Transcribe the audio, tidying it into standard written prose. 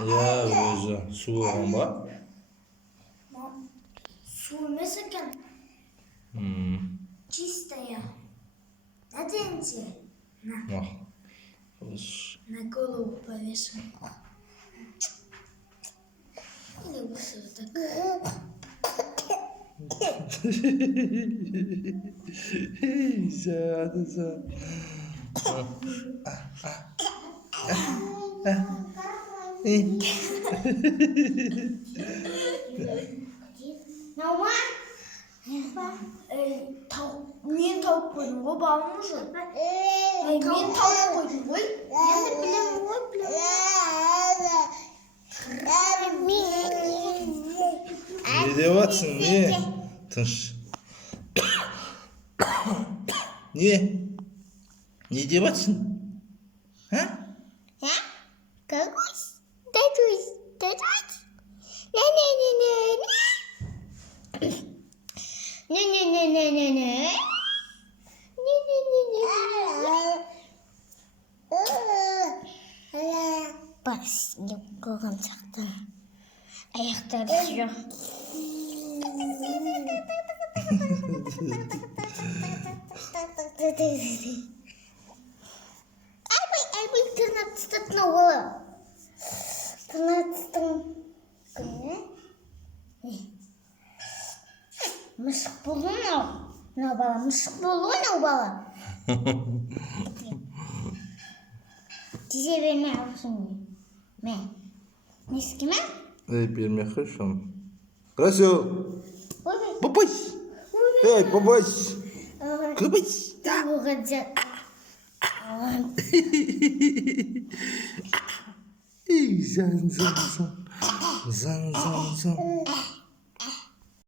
Ya özü su болған ба? Su емес екен. Чистая. Наденьте. На голову повесим. Или вот так. Нормально? Мен тауып қойдым ғой, балым уже. Мен тауып қойдым ғой. Енді білемін ғой, Не деп жатсың, не? Тыныш. Не? Не деп жатсың? Какусь? Дадусь. Не-не-не-не-не. Бас, деп қойған сияқты. Аяқтары жоқ. Айбай, тырнақ тістетін оғылы. Тырнақ тістің күні. Мысық болу мынау. Мынау бала, мысық болу мынау бала. Тізе берме алсын мен. Неске ме? Берме хорошо. Красиво. Попасть. Эй, попасть. Попасть. Эй, зан.